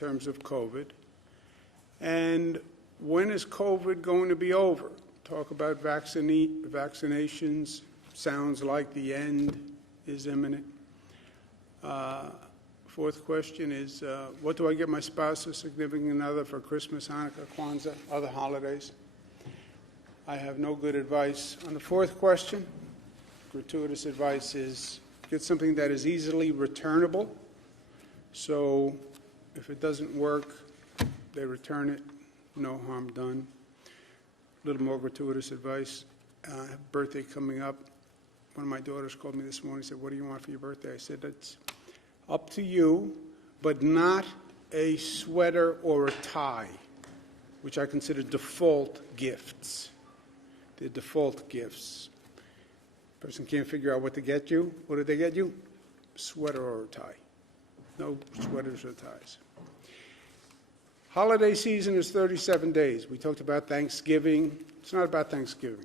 in terms of COVID. And when is COVID going to be over? Talk about vaccinations. Sounds like the end is imminent. Fourth question is, what do I get my spouse or significant other for Christmas, Hanukkah, Kwanzaa, other holidays? I have no good advice. On the fourth question, gratuitous advice is get something that is easily returnable. So if it doesn't work, they return it, no harm done. A little more gratuitous advice. I have a birthday coming up. One of my daughters called me this morning and said, what do you want for your birthday? I said, it's up to you, but not a sweater or a tie, which I consider default gifts. They're default gifts. Person can't figure out what to get you. What did they get you? Sweater or a tie. No sweaters or ties. Holiday season is 37 days. We talked about Thanksgiving. It's not about Thanksgiving.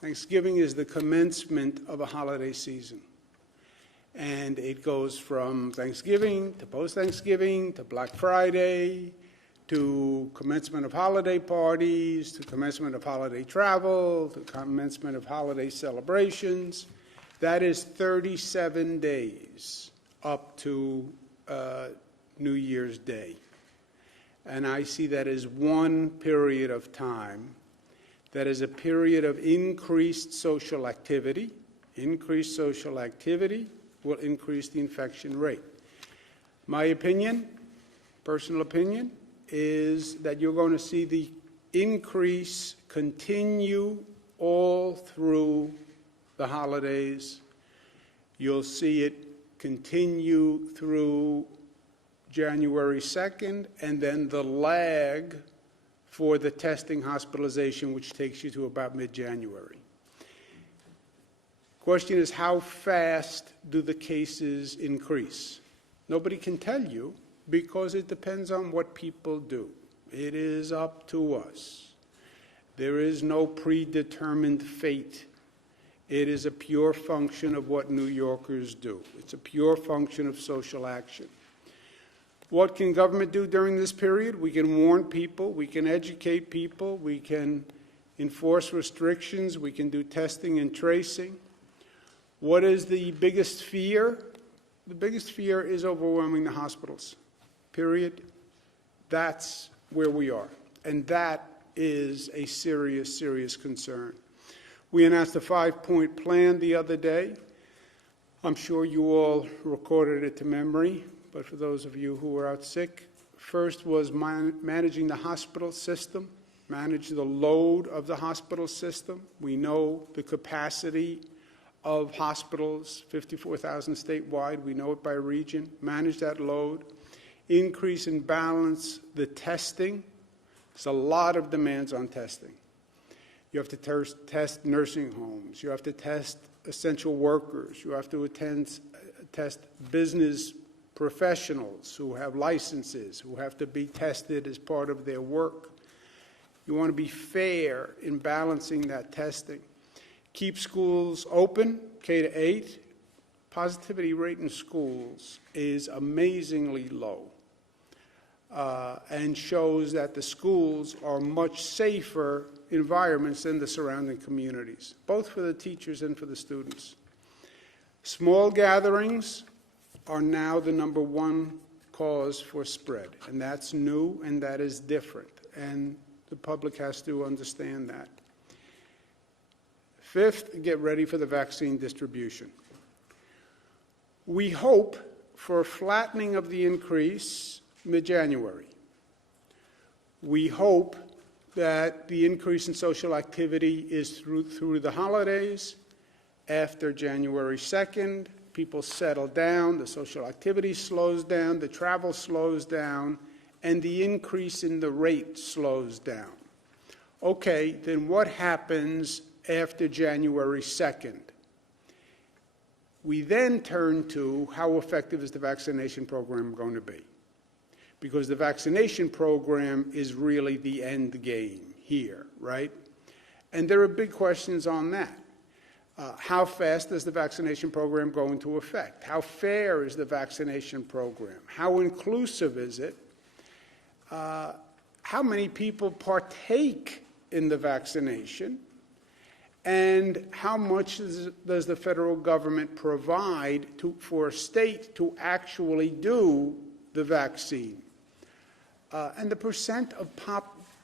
Thanksgiving is the commencement of a holiday season. And it goes from Thanksgiving to post-Thanksgiving to Black Friday to commencement of holiday parties, to commencement of holiday travel, to commencement of holiday celebrations. That is 37 days up to New Year's Day. And I see that as one period of time that is a period of increased social activity. Increased social activity will increase the infection rate. My opinion, personal opinion, is that you're going to see the increase continue all through the holidays. You'll see it continue through January 2nd, and then the lag for the testing hospitalization, which takes you to about mid-January. Question is, how fast do the cases increase? Nobody can tell you because it depends on what people do. It is up to us. There is no predetermined fate. It is a pure function of what New Yorkers do. It's a pure function of social action. What can government do during this period? We can warn people, we can educate people, we can enforce restrictions, we can do testing and tracing. What is the biggest fear? The biggest fear is overwhelming the hospitals, period. That's where we are, and that is a serious, serious concern. We announced a 5-point plan the other day. I'm sure you all recorded it to memory. But for those of you who were out sick, first was managing the hospital system, manage the load of the hospital system. We know the capacity of hospitals, 54,000 statewide. We know it by region. Manage that load. Increase and balance the testing. There's a lot of demands on testing. You have to test nursing homes. You have to test essential workers. You have to test business professionals who have licenses, who have to be tested as part of their work. You want to be fair in balancing that testing. Keep schools open, K-8. Positivity rate in schools is amazingly low and shows that the schools are much safer environments than the surrounding communities, both for the teachers and for the students. Small gatherings are now the #1 cause for spread, and that's new and that is different, and the public has to understand that. Fifth, get ready for the vaccine distribution. We hope for a flattening of the increase mid-January. We hope that the increase in social activity is through the holidays. After January 2nd, people settle down, the social activity slows down, the travel slows down, and the increase in the rate slows down. Okay, then what happens after January 2nd? We then turn to how effective is the vaccination program going to be? Because the vaccination program is really the end game here, right? And there are big questions on that. How fast is the vaccination program go into effect? How fair is the vaccination program? How inclusive is it? how many people partake in the vaccination, and how much does the federal government provide for a state to actually do the vaccine, and the percent of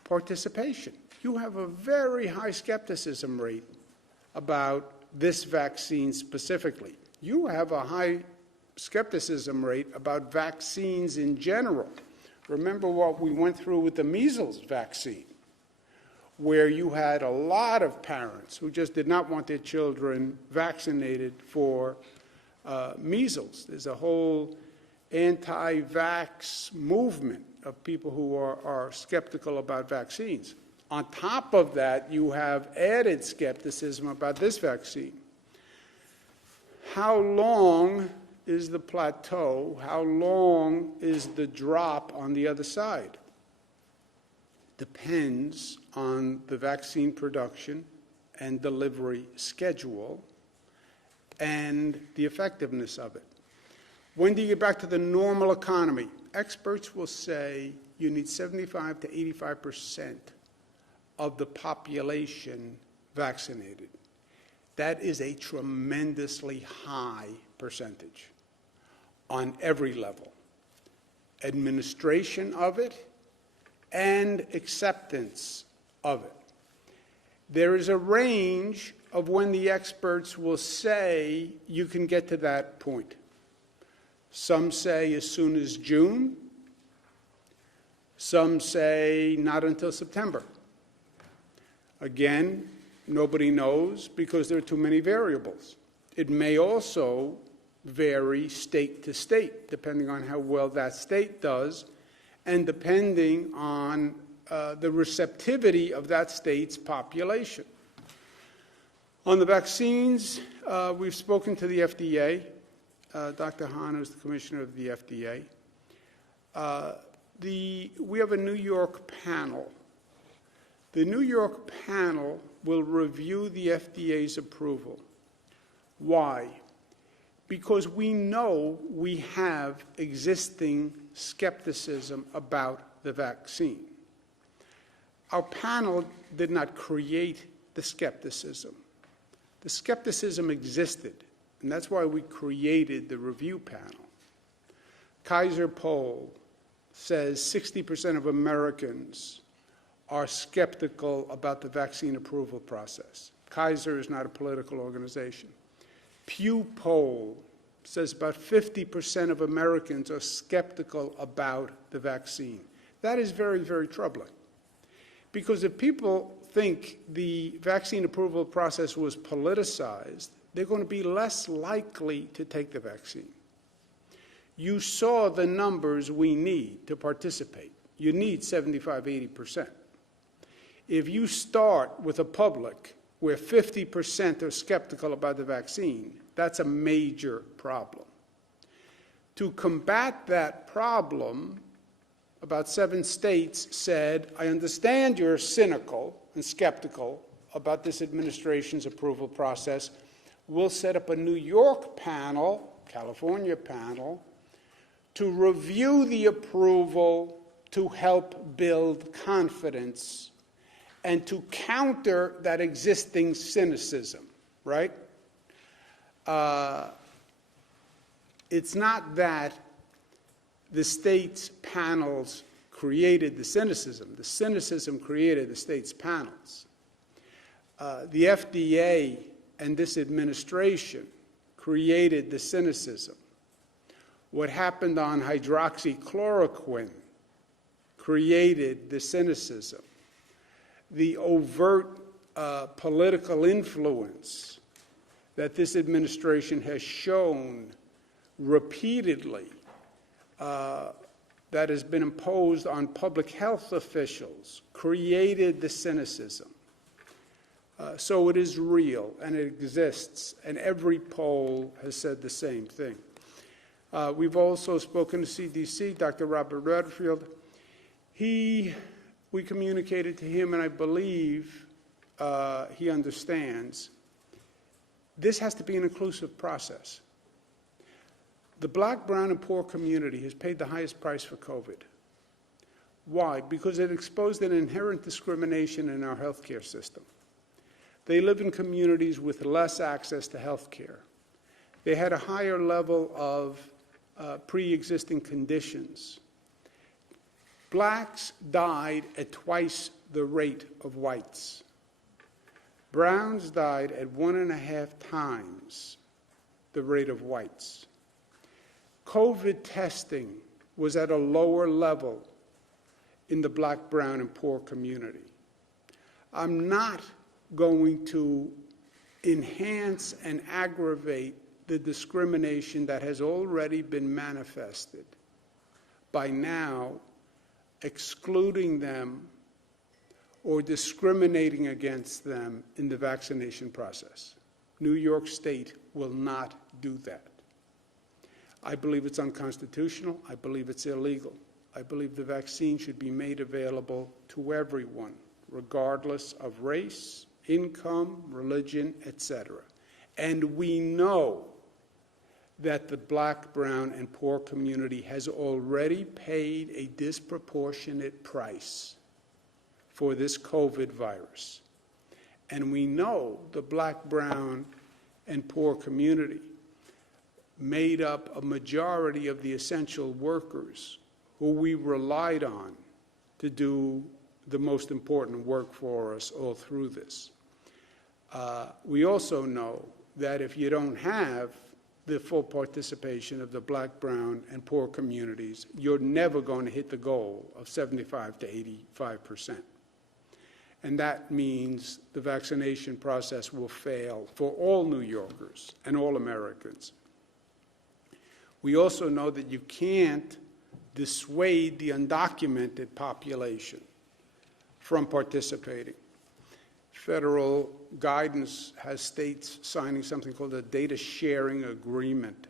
participation. You have a very high skepticism rate about this vaccine specifically. You have a high skepticism rate about vaccines in general. Remember what we went through with the measles vaccine, where you had a lot of parents who just did not want their children vaccinated for measles. There's a whole anti-vax movement of people who are skeptical about vaccines. On top of that, you have added skepticism about this vaccine. How long is the plateau? How long is the drop on the other side? Depends on the vaccine production and delivery schedule and the effectiveness of it. When do you get back to the normal economy? Experts will say you need 75 to 85% of the population vaccinated. That is a tremendously high percentage on every level. Administration of it and acceptance of it. There is a range of when the experts will say you can get to that point. Some say as soon as June. Some say not until September. Again, nobody knows because there are too many variables. It may also vary state to state, depending on how well that state does, and depending on the receptivity of that state's population. On the vaccines, we've spoken to the FDA. Dr. Hahn is the commissioner of the FDA. We have a New York panel. The New York panel will review the FDA's approval. Why? Because we know we have existing skepticism about the vaccine. Our panel did not create the skepticism. The skepticism existed, and that's why we created the review panel. Kaiser poll says 60% of Americans are skeptical about the vaccine approval process. Kaiser is not a political organization. Pew poll says about 50% of Americans are skeptical about the vaccine. That is very, very troubling. Because if people think the vaccine approval process was politicized, they're going to be less likely to take the vaccine. You saw the numbers we need to participate. You need 75, 80%. If you start with a public where 50% are skeptical about the vaccine, that's a major problem. To combat that problem, about 7 states said, I understand you're cynical and skeptical about this administration's approval process. We'll set up a New York panel, California panel, to review the approval to help build confidence and to counter that existing cynicism, right? It's not that the states' panels created the cynicism created the states' panels. The FDA and this administration created the cynicism. What happened on hydroxychloroquine created the cynicism. The overt political influence that this administration has shown repeatedly that has been imposed on public health officials created the cynicism. So it is real and it exists, and every poll has said the same thing. We've also spoken to CDC, Dr. Robert Redfield. We communicated to him, and I believe he understands. This has to be an inclusive process. The black, brown, and poor community has paid the highest price for COVID. Why? Because it exposed an inherent discrimination in our healthcare system. They live in communities with less access to health care. They had a higher level of pre-existing conditions. Blacks died at twice the rate of whites. Browns died at 1.5 times the rate of whites. COVID testing was at a lower level in the black, brown, and poor community. I'm not going to enhance and aggravate the discrimination that has already been manifested by now excluding them or discriminating against them in the vaccination process. New York State will not do that. I believe it's unconstitutional. I believe it's illegal. I believe the vaccine should be made available to everyone, regardless of race, income, religion, etc. And we know that the black, brown, and poor community has already paid a disproportionate price for this COVID virus. And we know the black, brown, and poor community made up a majority of the essential workers who we relied on to do the most important work for us all through this. We also know that if you don't have the full participation of the black, brown, and poor communities, you're never going to hit the goal of 75 to 85%. And that means the vaccination process will fail for all New Yorkers and all Americans. We also know that you can't dissuade the undocumented population from participating. Federal guidance has states signing something called a data sharing agreement.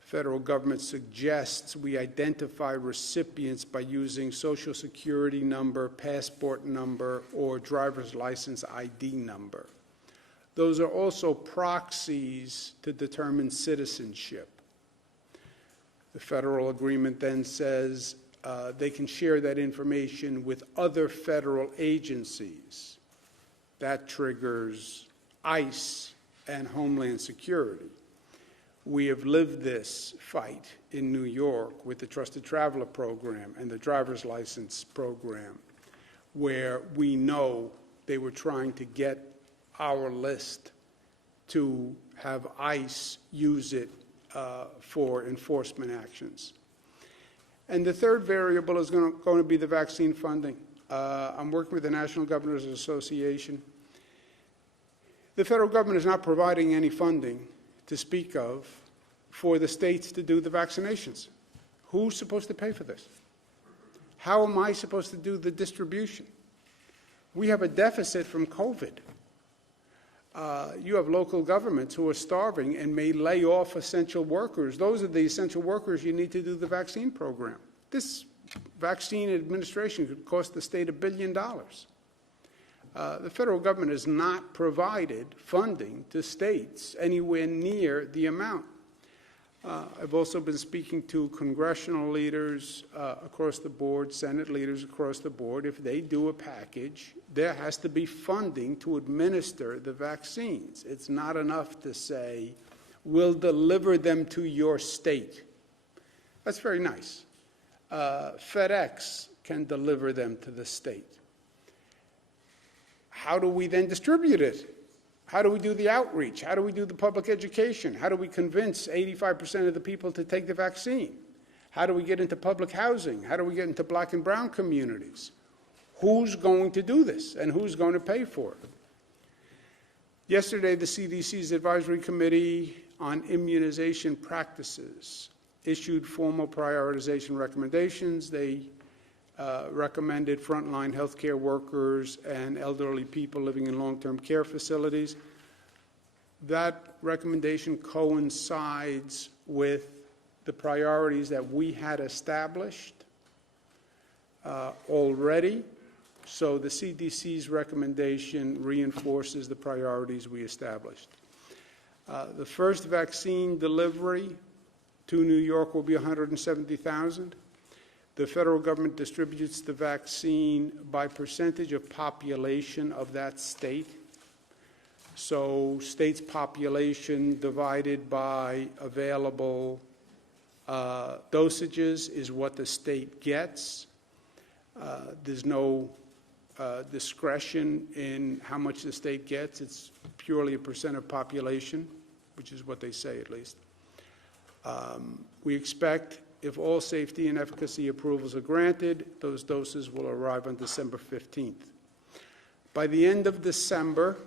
Federal government suggests we identify recipients by using Social Security number, passport number, or driver's license ID number. Those are also proxies to determine citizenship. The federal agreement then says they can share that information with other federal agencies. That triggers ICE and Homeland Security. We have lived this fight in New York with the Trusted Traveler Program and the driver's license program, where we know they were trying to get our list to have ICE use it for enforcement actions. And the third variable is going to be the vaccine funding. I'm working with the National Governors Association. The federal government is not providing any funding to speak of for the states to do the vaccinations. Who's supposed to pay for this? How am I supposed to do the distribution? We have a deficit from COVID. You have local governments who are starving and may lay off essential workers. Those are the essential workers you need to do the vaccine program. This vaccine administration could cost the state $1 billion. The federal government has not provided funding to states anywhere near the amount. I've also been speaking to congressional leaders across the board, Senate leaders across the board. If they do a package, there has to be funding to administer the vaccines. It's not enough to say, we'll deliver them to your state. That's very nice. FedEx can deliver them to the state. How do we then distribute it? How do we do the outreach? How do we do the public education? How do we convince 85% of the people to take the vaccine? How do we get into public housing? How do we get into black and brown communities? Who's going to do this and who's going to pay for it? Yesterday, the CDC's Advisory Committee on Immunization Practices issued formal prioritization recommendations. They recommended frontline healthcare workers and elderly people living in long-term care facilities. That recommendation coincides with the priorities that we had established already. So the CDC's recommendation reinforces the priorities we established. The first vaccine delivery to New York will be 170,000. The federal government distributes the vaccine by percentage of population of that state. So state's population divided by available dosages is what the state gets. There's no discretion in how much the state gets. It's purely a percent of population, which is what they say at least. We expect, if all safety and efficacy approvals are granted, those doses will arrive on December 15th. By the end of December,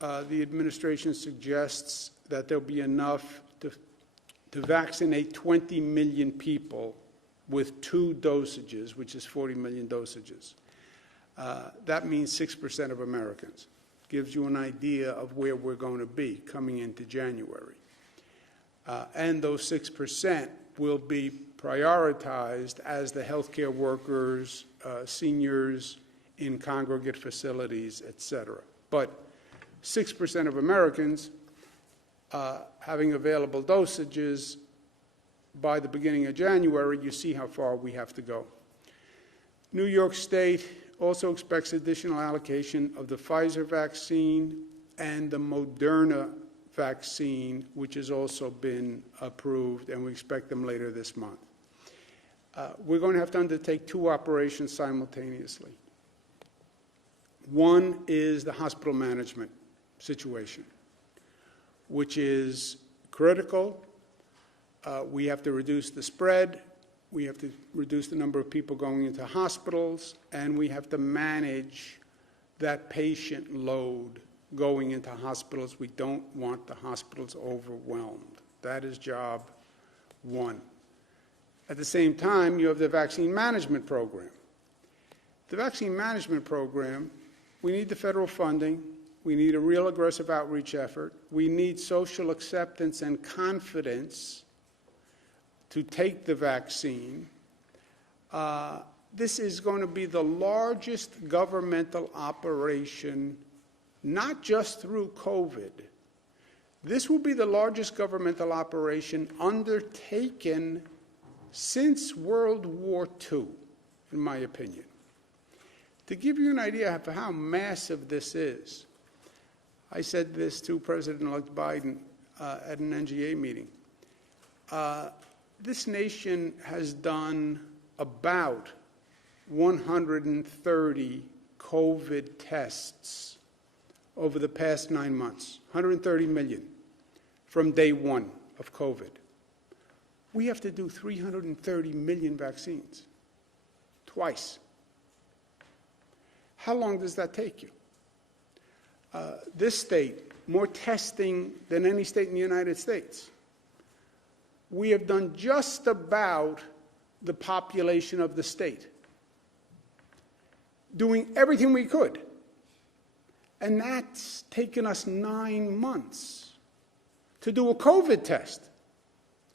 the administration suggests that there'll be enough to vaccinate 20 million people with 2 dosages, which is 40 million dosages. That means 6% of Americans. Gives you an idea of where we're going to be coming into January. And those 6% will be prioritized as the healthcare workers, seniors in congregate facilities, et cetera. But 6% of Americans having available dosages by the beginning of January, you see how far we have to go. New York State also expects additional allocation of the Pfizer vaccine and the Moderna vaccine, which has also been approved, and we expect them later this month. We're going to have to undertake 2 operations simultaneously. One is the hospital management situation, which is critical. We have to reduce the spread, we have to reduce the number of people going into hospitals, and we have to manage that patient load going into hospitals. We don't want the hospitals overwhelmed. That is job 1. At the same time, you have the vaccine management program. The vaccine management program, we need the federal funding. We need a real aggressive outreach effort. We need social acceptance and confidence to take the vaccine. This is going to be the largest governmental operation, not just through COVID. This will be the largest governmental operation undertaken since World War II, in my opinion. To give you an idea of how massive this is, I said this to President-elect Biden at an NGA meeting. This nation has done about 130 COVID tests over the past 9 months, 130 million from day 1 of COVID. We have to do 330 million vaccines, twice. How long does that take you? This state, more testing than any state in the United States. We have done just about the population of the state, doing everything we could. And that's taken us 9 months to do a COVID test.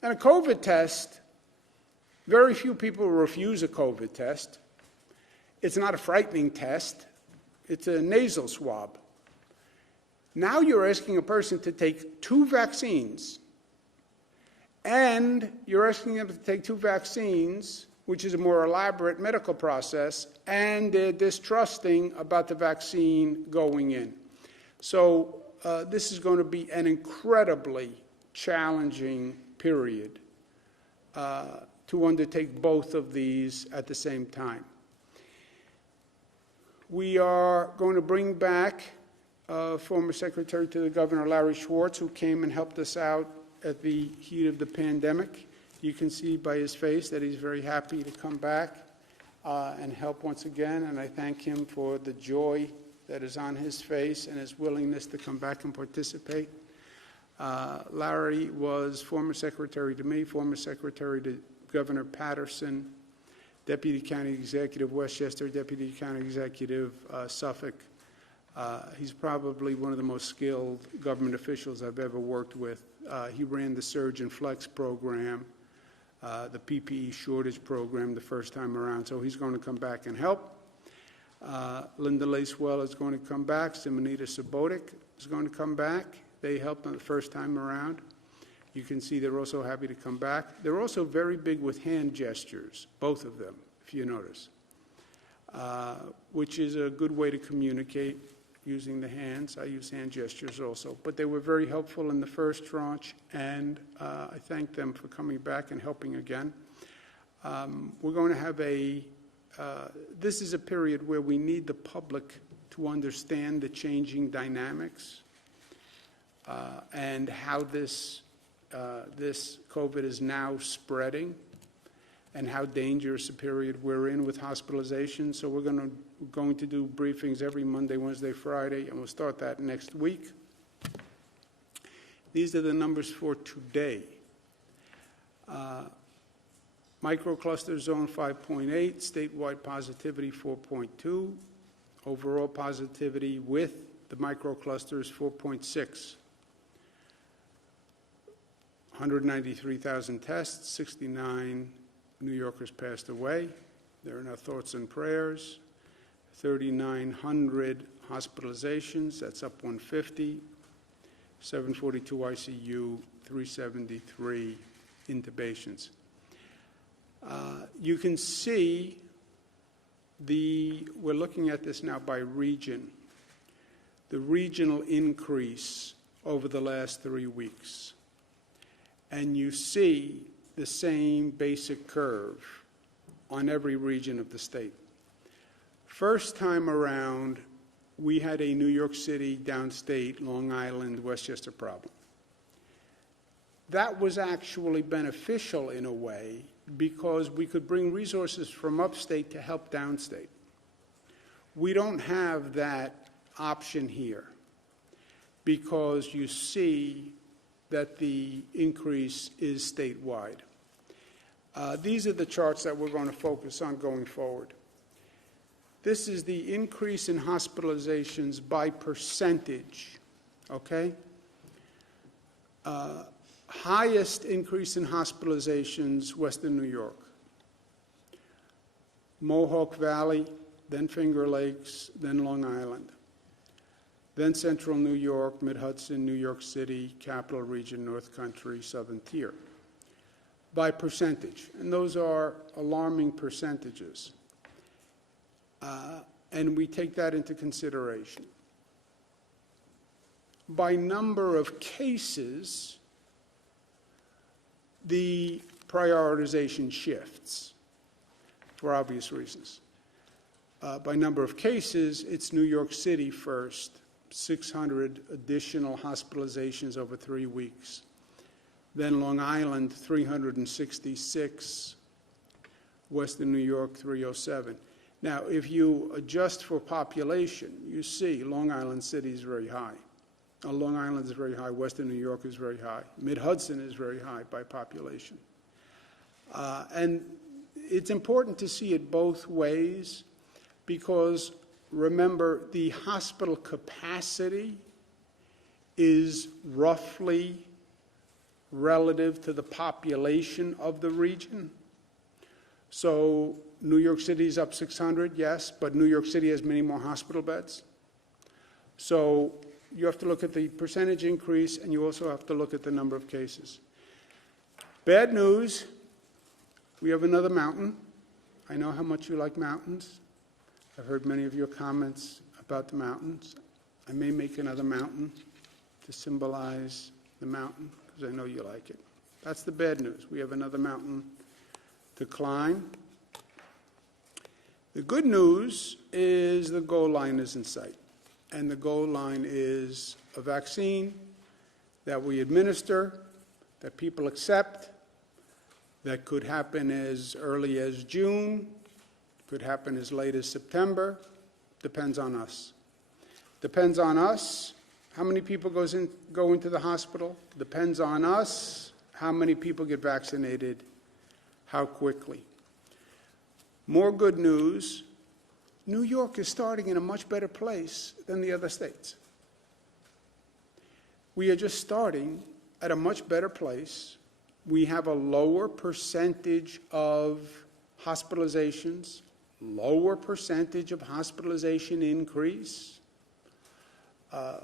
And a COVID test, very few people refuse a COVID test. It's not a frightening test. It's a nasal swab. Now you're asking a person to take 2 vaccines, and you're asking them to take 2 vaccines, which is a more elaborate medical process, and they're distrusting about the vaccine going in. So this is going to be an incredibly challenging period to undertake both of these at the same time. We are going to bring back former Secretary to the Governor, Larry Schwartz, who came and helped us out at the heat of the pandemic. You can see by his face that he's very happy to come back and help once again, and I thank him for the joy that is on his face and his willingness to come back and participate. Larry was former secretary to me, former secretary to Governor Patterson, Deputy County Executive Westchester, Deputy County Executive Suffolk. He's probably one of the most skilled government officials I've ever worked with. He ran the Surge and Flex program, the PPE shortage program the first time around, so he's going to come back and help. Linda Lacewell is going to come back. Simonita Sabotic is going to come back. They helped on the first time around. You can see they're also happy to come back. They're also very big with hand gestures, both of them, if you notice, which is a good way to communicate using the hands. I use hand gestures also. But they were very helpful in the first tranche, and I thank them for coming back and helping again. We're going to have this is a period where we need the public to understand the changing dynamics and how this COVID is now spreading and how dangerous a period we're in with hospitalization. So we're going to do briefings every Monday, Wednesday, Friday, and we'll start that next week. These are the numbers for today. Microcluster zone 5.8, statewide positivity 4.2, overall positivity with the microclusters 4.6. 193,000 tests, 69 New Yorkers passed away. They're in our thoughts and prayers. 3,900 hospitalizations, that's up 150. 742 ICU, 373 intubations. You can see we're looking at this now by region, the regional increase over the last 3 weeks. And you see the same basic curve on every region of the state. First time around, we had a New York City, downstate, Long Island, Westchester problem. That was actually beneficial in a way because we could bring resources from upstate to help downstate. We don't have that option here because you see that the increase is statewide. These are the charts that we're going to focus on going forward. This is the increase in hospitalizations by percentage, okay? Highest increase in hospitalizations, Western New York. Mohawk Valley, then Finger Lakes, then Long Island. Then Central New York, Mid-Hudson, New York City, Capital Region, North Country, Southern Tier. By percentage, and those are alarming percentages. And we take that into consideration. By number of cases, the prioritization shifts for obvious reasons. By number of cases, it's New York City first, 600 additional hospitalizations over 3 weeks. Then Long Island, 366, Western New York, 307. Now, if you adjust for population, you see Long Island City is very high. Long Island is very high. Western New York is very high. Mid-Hudson is very high by population. And it's important to see it both ways because, remember, the hospital capacity is roughly relative to the population of the region. So New York City is up 600, yes, but New York City has many more hospital beds. So you have to look at the percentage increase, and you also have to look at the number of cases. Bad news, we have another mountain. I know how much you like mountains. I've heard many of your comments about the mountains. I may make another mountain to symbolize the mountain, because I know you like it. That's the bad news. We have another mountain to climb. The good news is the goal line is in sight. And the goal line is a vaccine that we administer, that people accept, that could happen as early as June, could happen as late as September, depends on us. Depends on us how many people go into the hospital, depends on us how many people get vaccinated, how quickly. More good news, New York is starting in a much better place than the other states. We are just starting at a much better place. We have a lower percentage of hospitalizations, lower percentage of hospitalization increase,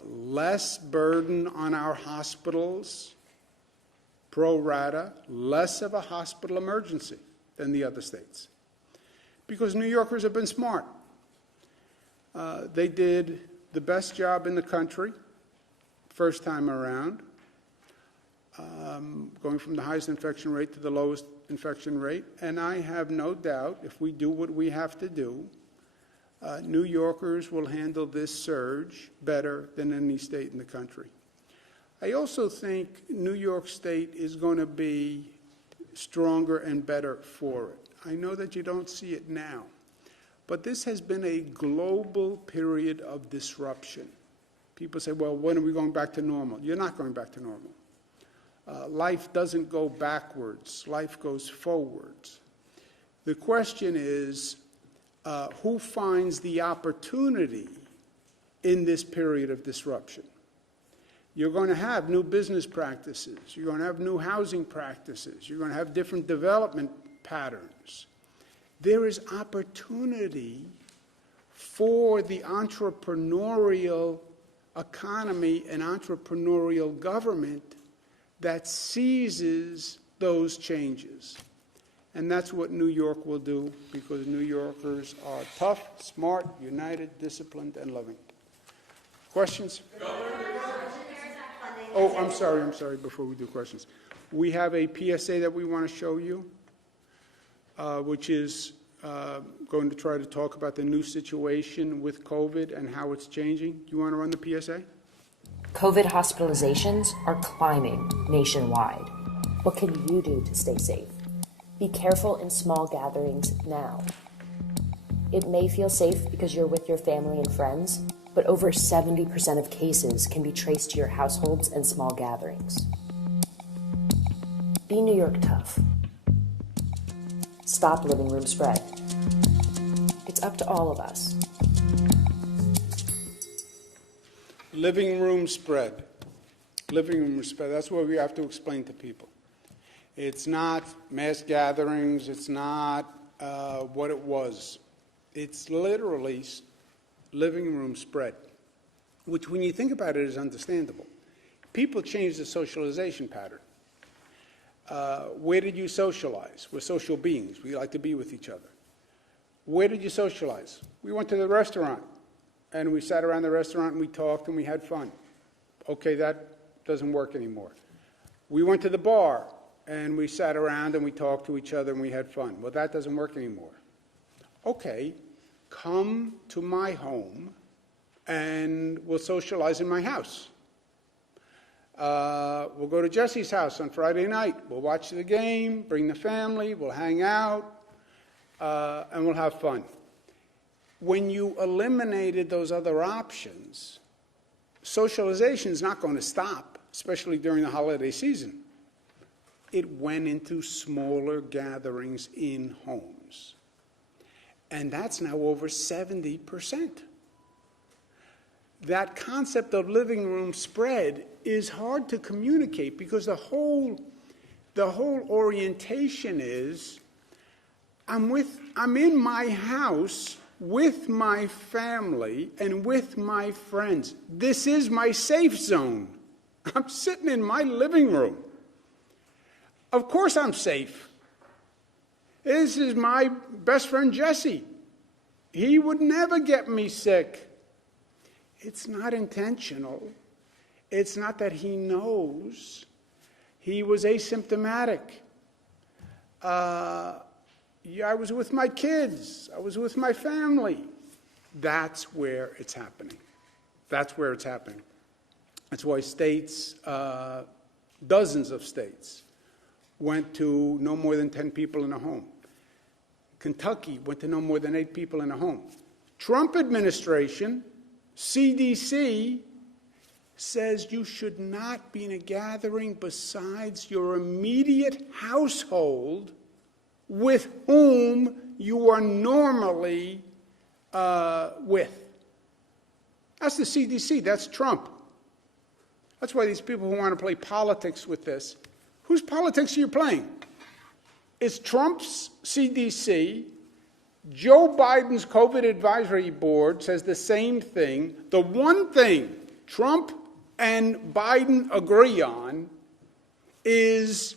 less burden on our hospitals. pro rata, less of a hospital emergency than the other states. Because New Yorkers have been smart. They did the best job in the country, first time around, going from the highest infection rate to the lowest infection rate. And I have no doubt, if we do what we have to do, New Yorkers will handle this surge better than any state in the country. I also think New York State is going to be stronger and better for it. I know that you don't see it now, but this has been a global period of disruption. People say, well, when are we going back to normal? You're not going back to normal. Life doesn't go backwards. Life goes forwards. The question is, who finds the opportunity in this period of disruption? You're going to have new business practices. You're going to have new housing practices. You're going to have different development patterns. There is opportunity for the entrepreneurial economy and entrepreneurial government that seizes those changes. And that's what New York will do, because New Yorkers are tough, smart, united, disciplined, and loving. Questions? Oh, I'm sorry, before we do questions. We have a PSA that we want to show you, which is going to try to talk about the new situation with COVID and how it's changing. Do you want to run the PSA? COVID hospitalizations are climbing nationwide. What can you do to stay safe? Be careful in small gatherings now. It may feel safe because you're with your family and friends, but over 70% of cases can be traced to your households and small gatherings. Be New York tough. Stop living room spread. It's up to all of us. Living room spread. Living room spread. That's what we have to explain to people. It's not mass gatherings. It's not what it was. It's literally living room spread, which when you think about it is understandable. People change the socialization pattern. Where did you socialize? We're social beings. We like to be with each other. Where did you socialize? We went to the restaurant, and we sat around the restaurant, and we talked, and we had fun. Okay, that doesn't work anymore. We went to the bar, and we sat around, and we talked to each other, and we had fun. Well, that doesn't work anymore. Okay, come to my home, and we'll socialize in my house. We'll go to Jesse's house on Friday night. We'll watch the game, bring the family, we'll hang out, and we'll have fun. When you eliminated those other options, socialization is not going to stop, especially during the holiday season. It went into smaller gatherings in homes. And that's now over 70%. That concept of living room spread is hard to communicate because the whole orientation is I'm in my house with my family and with my friends. This is my safe zone. I'm sitting in my living room. Of course I'm safe. This is my best friend Jesse. He would never get me sick. It's not intentional. It's not that he knows. He was asymptomatic. I was with my kids. I was with my family. That's where it's happening. That's where it's happening. That's why states, dozens of states, went to no more than 10 people in a home. Kentucky went to no more than 8 people in a home. Trump administration, CDC, says you should not be in a gathering besides your immediate household with whom you are normally with. That's the CDC. That's Trump. That's why these people who want to play politics with this, whose politics are you playing? It's Trump's CDC. Joe Biden's COVID advisory board says the same thing. The one thing Trump and Biden agree on is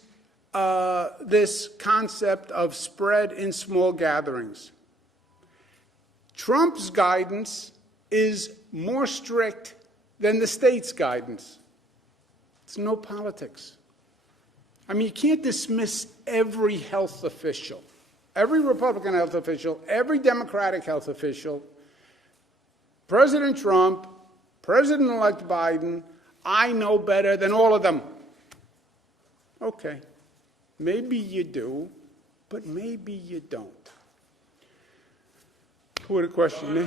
this concept of spread in small gatherings. Trump's guidance is more strict than the state's guidance. It's no politics. I mean, you can't dismiss every health official, every Republican health official, every Democratic health official, President Trump, President-elect Biden. I know better than all of them. Okay, maybe you do, but maybe you don't. Who had a question?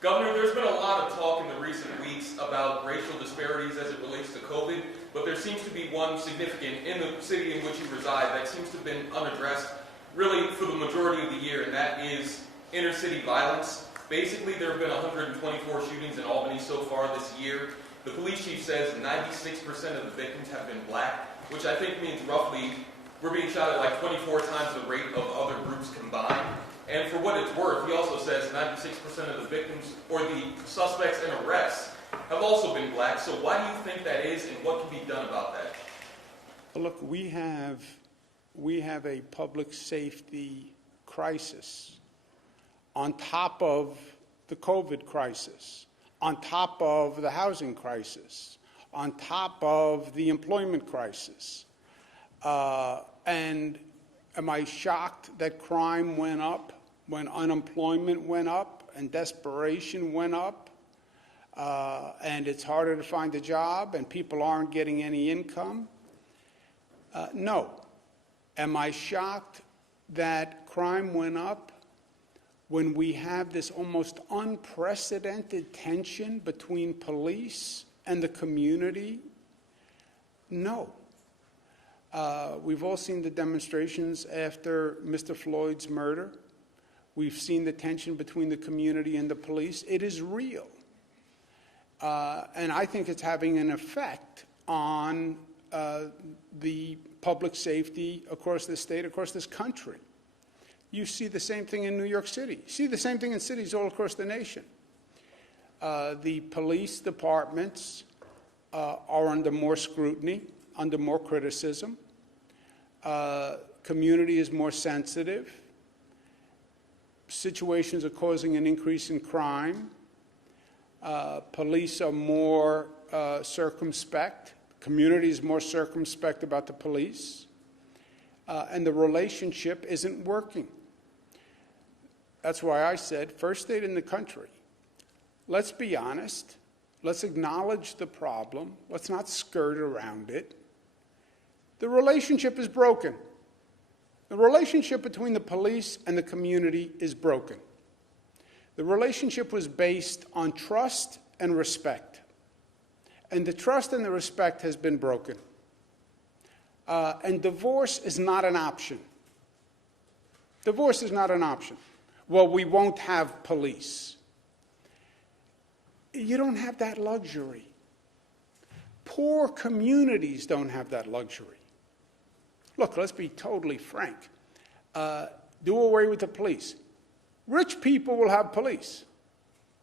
Governor, there's been a lot of talk in the recent weeks about racial disparities as it relates to COVID, but there seems to be one significant in the city in which you reside that seems to have been unaddressed really for the majority of the year, and that is inner-city violence. Basically, there have been 124 shootings in Albany so far this year. The police chief says 96% of the victims have been black, which I think means roughly we're being shot at like 24 times the rate of other groups combined. And for what it's worth, he also says 96% of the victims or the suspects and arrests have also been black. So why do you think that is, and what can be done about that? Well, look, we have a public safety crisis on top of the COVID crisis, on top of the housing crisis, on top of the employment crisis. And am I shocked that crime went up when unemployment went up and desperation went up, and it's harder to find a job and people aren't getting any income? No. Am I shocked that crime went up when we have this almost unprecedented tension between police and the community? No. We've all seen the demonstrations after Mr. Floyd's murder. We've seen the tension between the community and the police. It is real. And I think it's having an effect on the public safety across this state, across this country. You see the same thing in New York City. You see the same thing in cities all across the nation. The police departments are under more scrutiny, under more criticism. Community is more sensitive. Situations are causing an increase in crime. Police are more circumspect. Community is more circumspect about the police. And the relationship isn't working. That's why I said, first state in the country. Let's be honest. Let's acknowledge the problem. Let's not skirt around it. The relationship is broken. The relationship between the police and the community is broken. The relationship was based on trust and respect. And the trust and the respect has been broken. And divorce is not an option. Divorce is not an option. Well, we won't have police. You don't have that luxury. Poor communities don't have that luxury. Look, let's be totally frank. Do away with the police. Rich people will have police.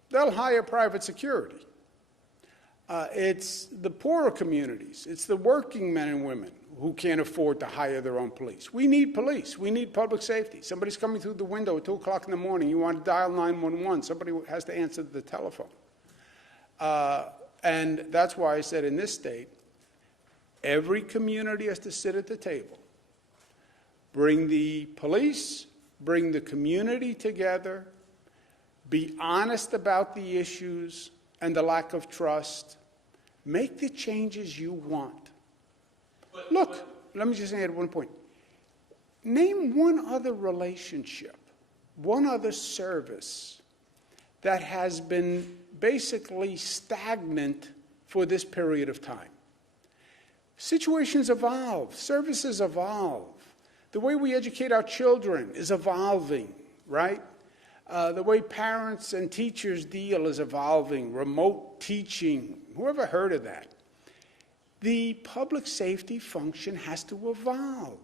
They'll hire private security. It's the poorer communities. It's the working men and women who can't afford to hire their own police. We need police. We need public safety. Somebody's coming through the window at 2 o'clock in the morning. You want to dial 911. Somebody has to answer the telephone. And that's why I said in this state, every community has to sit at the table. Bring the police, bring the community together, be honest about the issues and the lack of trust, make the changes you want. Look, let me just add one point. Name one other relationship, one other service that has been basically stagnant for this period of time. Situations evolve, services evolve. The way we educate our children is evolving, right? The way parents and teachers deal is evolving, remote teaching. Whoever heard of that? The public safety function has to evolve.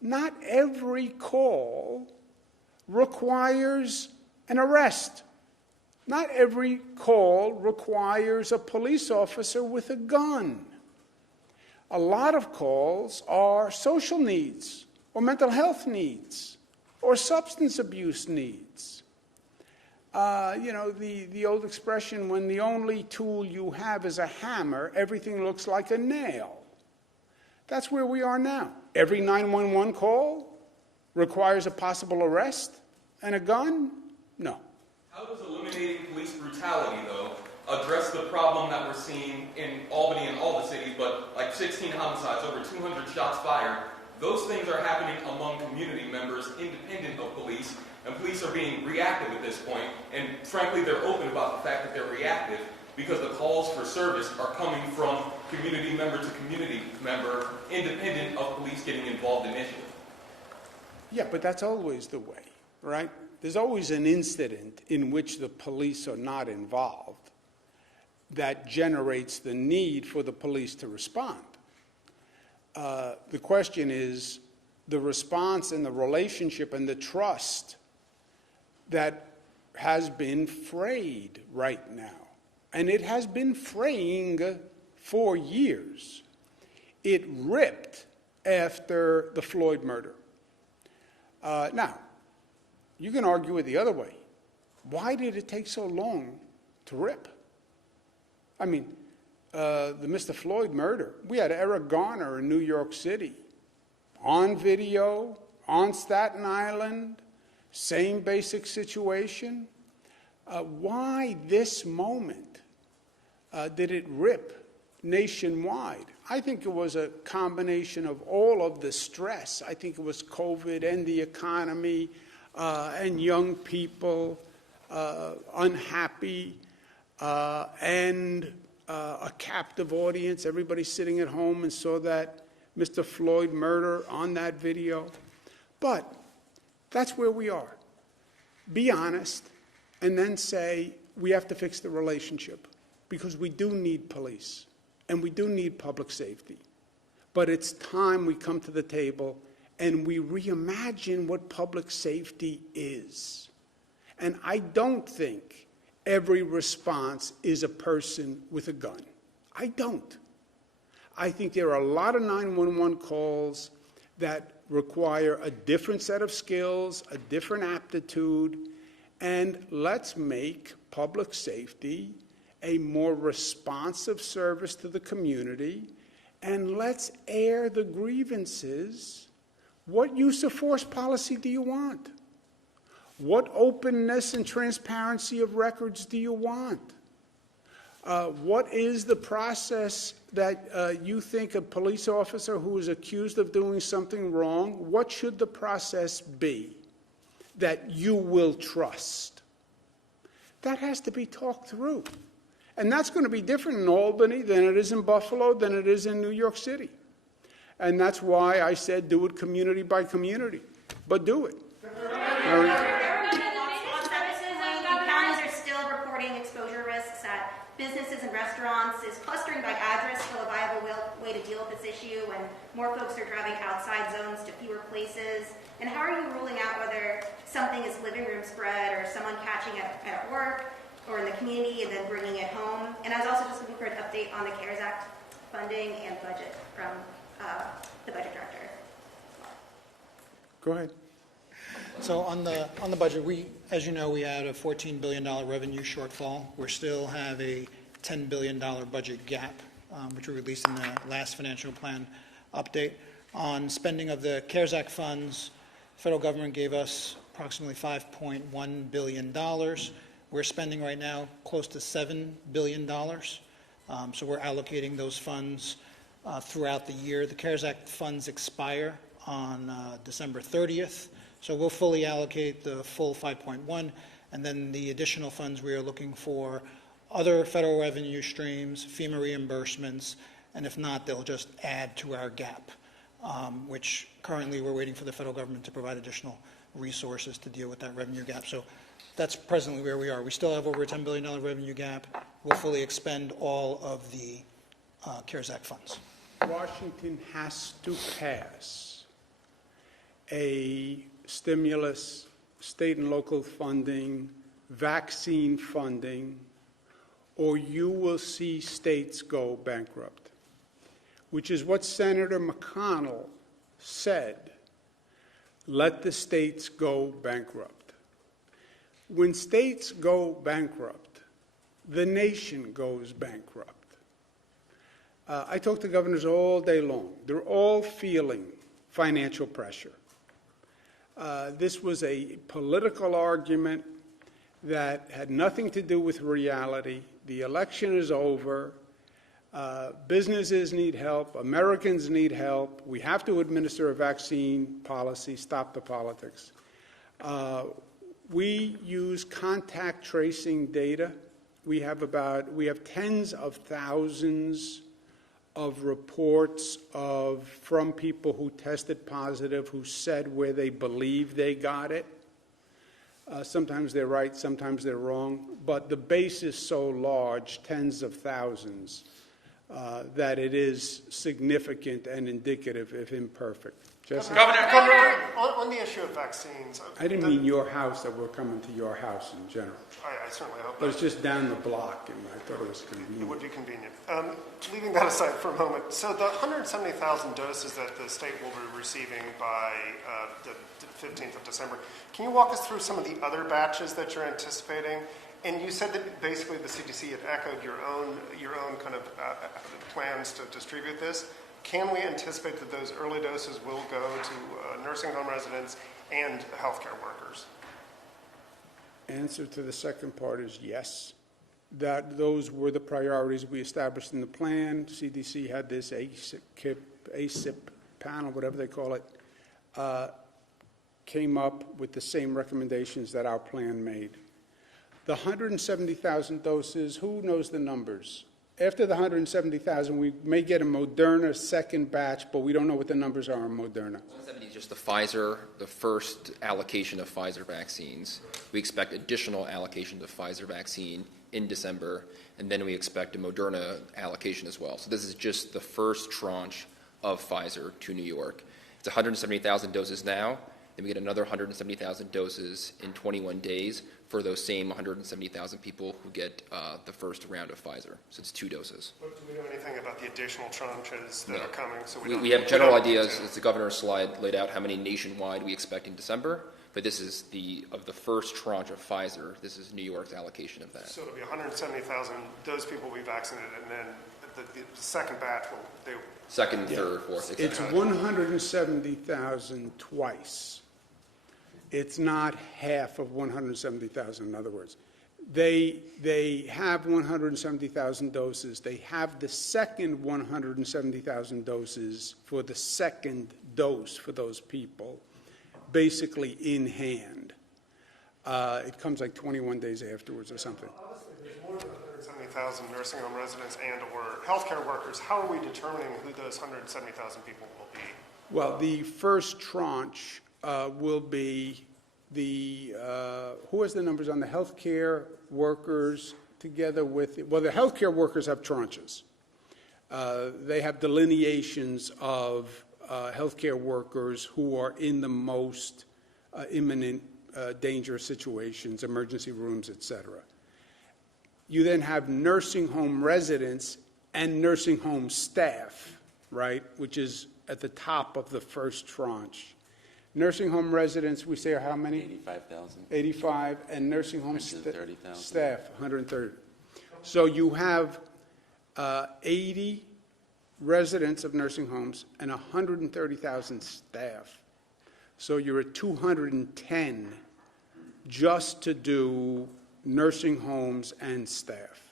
Not every call requires an arrest. Not every call requires a police officer with a gun. A lot of calls are social needs or mental health needs or substance abuse needs. The old expression, when the only tool you have is a hammer, everything looks like a nail. That's where we are now. Every 911 call requires a possible arrest and a gun? No. How does eliminating police brutality, though, address the problem that we're seeing in Albany and all the cities, but like 16 homicides, over 200 shots fired? Those things are happening among community members independent of police, and police are being reactive at this point, and frankly they're open about the fact that they're reactive because the calls for service are coming from community member to community member, independent of police getting involved initially. Yeah, but that's always the way, right? There's always an incident in which the police are not involved that generates the need for the police to respond. The question is the response and the relationship and the trust that has been frayed right now. And it has been fraying for years. It ripped after the Floyd murder. Now, you can argue it the other way. Why did it take so long to rip? I mean, the Mr. Floyd murder, we had Eric Garner in New York City, on video, on Staten Island, same basic situation. Why this moment did it rip nationwide? I think it was a combination of all of the stress. I think it was COVID and the economy and young people unhappy and a captive audience. Everybody sitting at home and saw that Mr. Floyd murder on that video. But that's where we are. Be honest and then say we have to fix the relationship because we do need police and we do need public safety. But it's time we come to the table and we reimagine what public safety is. And I don't think every response is a person with a gun. I don't. I think there are a lot of 911 calls that require a different set of skills, a different aptitude, and let's make public safety a more responsive service to the community, and let's air the grievances. What use of force policy do you want? What openness and transparency of records do you want? What is the process that you think a police officer who is accused of doing something wrong, what should the process be that you will trust? That has to be talked through. And that's going to be different in Albany than it is in Buffalo, than it is in New York City. And that's why I said do it community by community. But do it. Businesses and restaurants. Is clustering by address still a viable way to deal with this issue when more folks are driving outside zones to fewer places? And how are you ruling out whether something is living room spread or someone catching it at work or in the community and then bringing it home? And I was also just looking for an update on the CARES Act funding and budget from the budget director. Go ahead. So on the budget, as you know, we had a $14 billion revenue shortfall. We still have a $10 billion budget gap, which we released in the last financial plan update. On spending of the CARES Act funds, the federal government gave us approximately $5.1 billion. We're spending right now close to $7 billion. So we're allocating those funds throughout the year. The CARES Act funds expire on December 30th. So we'll fully allocate the full 5.1, and then the additional funds we are looking for other federal revenue streams, FEMA reimbursements, and if not, they'll just add to our gap, which currently we're waiting for the federal government to provide additional resources to deal with that revenue gap. So that's presently where we are. We still have over a $10 billion revenue gap. We'll fully expend all of the CARES Act funds. Washington has to pass a stimulus, state and local funding, vaccine funding, or you will see states go bankrupt. which is what Senator McConnell said, let the states go bankrupt. When states go bankrupt, the nation goes bankrupt. I talk to governors all day long. They're all feeling financial pressure. This was a political argument that had nothing to do with reality. The election is over. Businesses need help. Americans need help. We have to administer a vaccine policy, stop the politics. We use contact tracing data. We have tens of thousands of reports from people who tested positive, who said where they believe they got it. Sometimes they're right, sometimes they're wrong, but the base is so large, tens of thousands, that it is significant and indicative, if imperfect. Jesse? Governor, on the issue of vaccines. I didn't mean your house, that we're coming to your house in general. I certainly hope But it's just down the block, and I thought it was convenient. it would be convenient. Leaving that aside for a moment, so the 170,000 doses that the state will be receiving by the 15th of December, can you walk us through some of the other batches that you're anticipating? And you said that basically the CDC had echoed your own kind of plans to distribute this. Can we anticipate that those early doses will go to nursing home residents and healthcare workers? Answer to the second part is yes. That those were the priorities we established in the plan. CDC had this ACIP panel, whatever they call it, came up with the same recommendations that our plan made. The 170,000 doses, who knows the numbers? After the 170,000, we may get a Moderna second batch, but we don't know what the numbers are on Moderna. 170 is just the Pfizer, the first allocation of Pfizer vaccines. We expect additional allocation of Pfizer vaccine in December, and then we expect a Moderna allocation as well. So this is just the first tranche of Pfizer to New York. It's 170,000 doses now, then we get another 170,000 doses in 21 days for those same 170,000 people who get the first round of Pfizer. So it's 2 doses. But do we know anything about the additional tranches that are coming? So we have general ideas, as the governor's slide laid out, how many nationwide we expect in December. But this is the first tranche of Pfizer. This is New York's allocation of that. So it'll be 170,000. Those people will be vaccinated, and then the second batch will. Second, third, fourth. Exactly. It's 170,000 twice. It's not half of 170,000, in other words. They have 170,000 doses. They have the second 170,000 doses for the second dose for those people, basically in hand. It comes like 21 days afterwards or something. Obviously, there's more than 170,000 nursing home residents and or healthcare workers. How are we determining who those 170,000 people will be? Well, the first tranche will be who has the numbers on the healthcare workers together with, well, the healthcare workers have tranches. They have delineations of healthcare workers who are in the most imminent dangerous situations, emergency rooms, et cetera. You then have nursing home residents and nursing home staff, right, which is at the top of the first tranche. Nursing home residents, we say, are how many? 85,000. 85, and nursing home 130,000. staff, 130. So you have 80 residents of nursing homes and 130,000 staff. So you're at 210 just to do nursing homes and staff.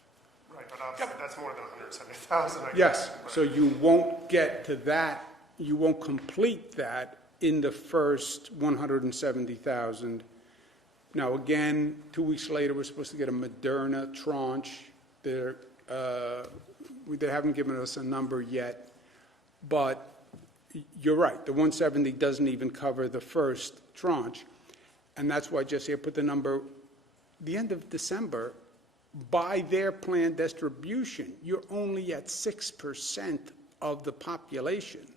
Right, but obviously that's more than 170,000. Yes, so you won't get to that, you won't complete that in the first 170,000. Now, again, 2 weeks later, we're supposed to get a Moderna tranche. They haven't given us a number yet, but you're right. The 170 doesn't even cover the first tranche, and that's why, Jesse, I put the number, the end of December, by their planned distribution, you're only at 6% of the population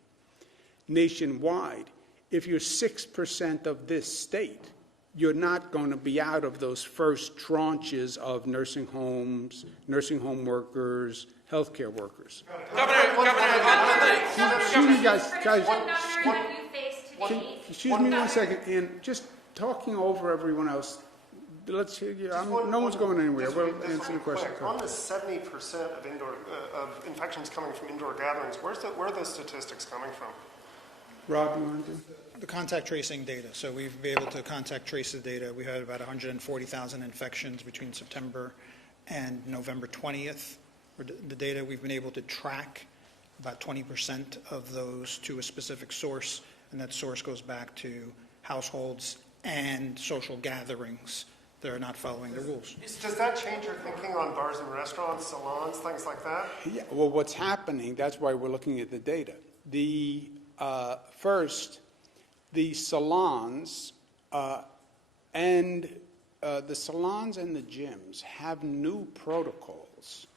nationwide. If you're 6% of this state, you're not going to be out of those first tranches of nursing homes, nursing home workers, healthcare workers. Excuse me, guys. Excuse me 1 second, and just talking over everyone else. Let's hear you. No one's going anywhere. We'll answer the question. On the 70% of of infections coming from indoor gatherings, where are those statistics coming from? Rob, you want to do? The contact tracing data. So we've been able to contact trace the data. We had about 140,000 infections between September and November 20th. The data we've been able to track about 20% of those to a specific source, and that source goes back to households and social gatherings that are not following the rules. Does that change your thinking on bars and restaurants, salons, things like that? Yeah, well, what's happening, that's why we're looking at the data. First, the salons and the gyms have new protocols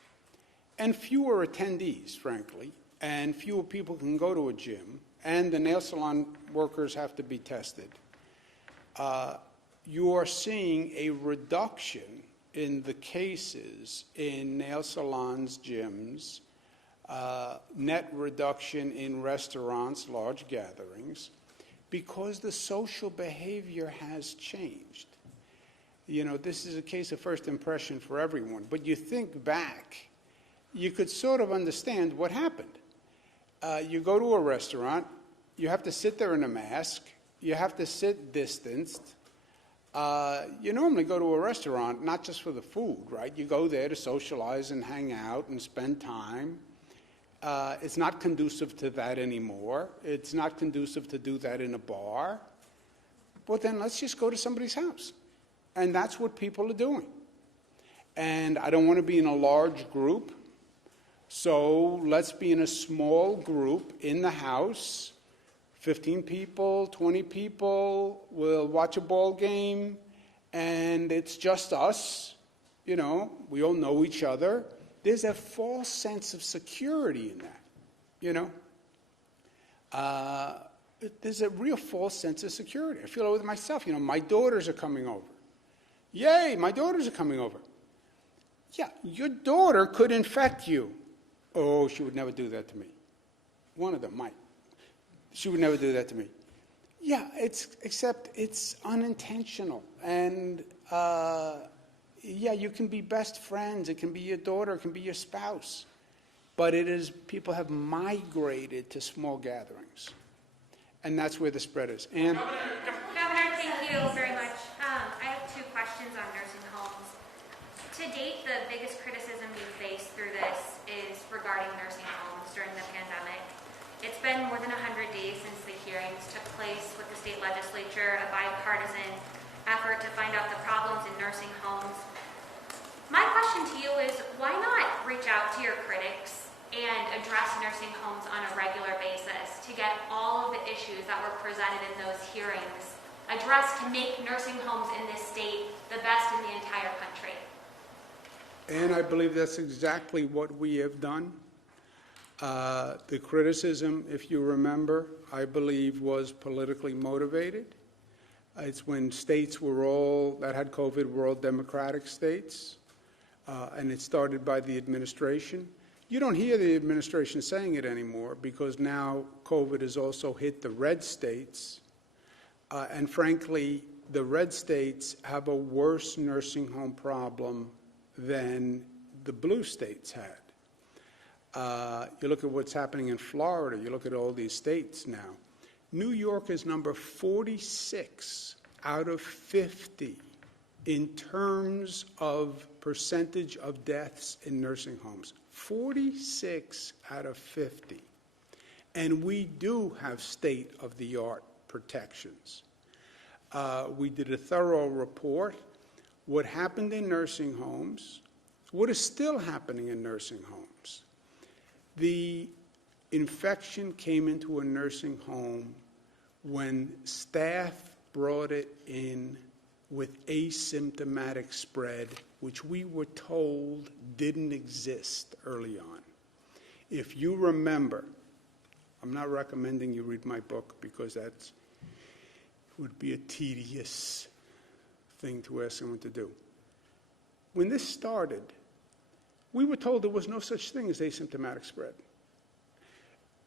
and fewer attendees, frankly, and fewer people can go to a gym, and the nail salon workers have to be tested. You are seeing a reduction in the cases in nail salons, gyms, net reduction in restaurants, large gatherings, because the social behavior has changed. You know, this is a case of first impression for everyone, but you think back, you could sort of understand what happened. You go to a restaurant, you have to sit there in a mask, you have to sit distanced. You normally go to a restaurant not just for the food, right? You go there to socialize and hang out and spend time. It's not conducive to that anymore. It's not conducive to do that in a bar. Well, then let's just go to somebody's house. And that's what people are doing. And I don't want to be in a large group, so let's be in a small group in the house. 15 people, 20 people, we'll watch a ball game, and it's just us. You know, we all know each other. There's a false sense of security in that, you know. There's a real false sense of security. I feel it with myself. You know, my daughters are coming over. Yay, my daughters are coming over. Yeah, your daughter could infect you. Oh, she would never do that to me. One of them might. She would never do that to me. Yeah, except it's unintentional. And yeah, you can be best friends. It can be your daughter. It can be your spouse. But people have migrated to small gatherings. And that's where the spread is. And Governor, thank you very much. I have two questions on nursing homes. To date, the biggest criticism you faced through this is regarding nursing homes during the pandemic. It's been more than 100 days since the hearings took place with the state legislature, a bipartisan effort to find out the problems in nursing homes. My question to you is, why not reach out to your critics and address nursing homes on a regular basis to get all of the issues that were presented in those hearings addressed to make nursing homes in this state the best in the entire country? And I believe that's exactly what we have done. The criticism, if you remember, I believe was politically motivated. It's when states that had COVID were all Democratic states, and it started by the administration. You don't hear the administration saying it anymore because now COVID has also hit the red states, and frankly, the red states have a worse nursing home problem than the blue states had. You look at what's happening in Florida, you look at all these states now. New York is number 46 out of 50 in terms of percentage of deaths in nursing homes. 46 out of 50. And we do have state-of-the-art protections. We did a thorough report. What happened in nursing homes, what is still happening in nursing homes. The infection came into a nursing home when staff brought it in with asymptomatic spread, which we were told didn't exist early on. If you remember, I'm not recommending you read my book because that would be a tedious thing to ask someone to do. When this started, we were told there was no such thing as asymptomatic spread.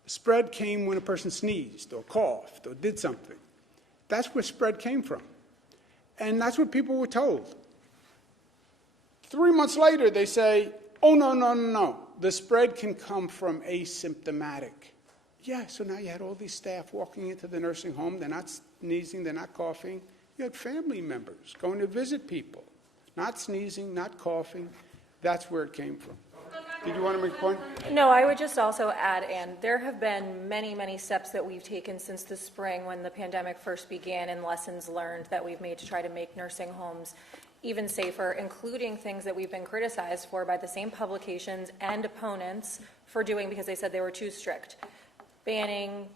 Spread came when a person sneezed or coughed or did something. That's where spread came from. And that's what people were told. 3 months later, they say, oh, no. The spread can come from asymptomatic. Yeah, so now you had all these staff walking into the nursing home. They're not sneezing, they're not coughing. You had family members going to visit people, not sneezing, not coughing. That's where it came from. Did you want to make a point? No, I would just also add, Ann, there have been many, many steps that we've taken since the spring when the pandemic first began, and lessons learned that we've made to try to make nursing homes even safer, including things that we've been criticized for by the same publications and opponents for doing because they said they were too strict. Banning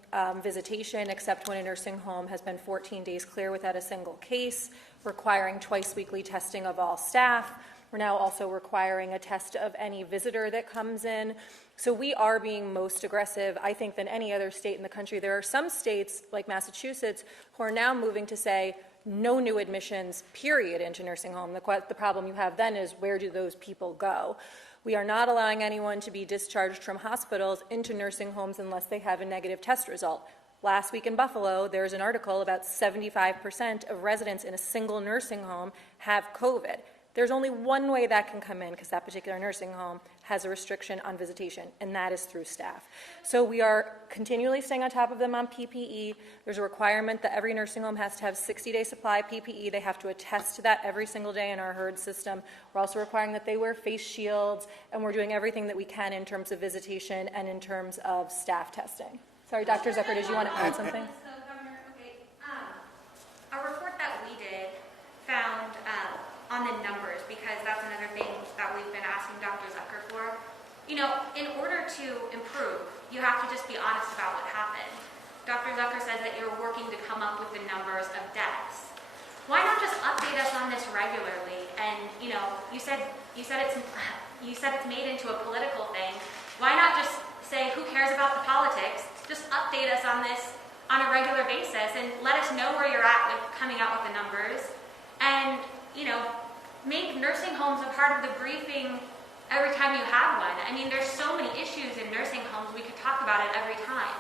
visitation except when a nursing home has been 14 days clear without a single case, requiring twice weekly testing of all staff. We're now also requiring a test of any visitor that comes in. So we are being most aggressive, I think, than any other state in the country. There are some states, like Massachusetts, who are now moving to say no new admissions, period, into nursing home. The problem you have then is where do those people go? We are not allowing anyone to be discharged from hospitals into nursing homes unless they have a negative test result. Last week in Buffalo, there's an article about 75% of residents in a single nursing home have COVID. There's only one way that can come in because that particular nursing home has a restriction on visitation, and that is through staff. So we are continually staying on top of them on PPE. There's a requirement that every nursing home has to have 60-day supply PPE. They have to attest to that every single day in our HERD system. We're also requiring that they wear face shields, and we're doing everything that we can in terms of visitation and in terms of staff testing. Sorry, Dr. Zucker, did you want to add something? So, Governor, okay, a report that we did found on the numbers, because that's another thing that we've been asking Dr. Zucker for. You know, in order to improve, you have to just be honest about what happened. Dr. Zucker says that you're working to come up with the numbers of deaths. Why not just update us on this regularly? And you know, you said it's made into a political thing. Why not just say who cares about the politics? Just update us on this on a regular basis and let us know where you're at with coming out with the numbers. And you know, make nursing homes a part of the briefing every time you have one. I mean, there's so many issues in nursing homes, we could talk about it every time.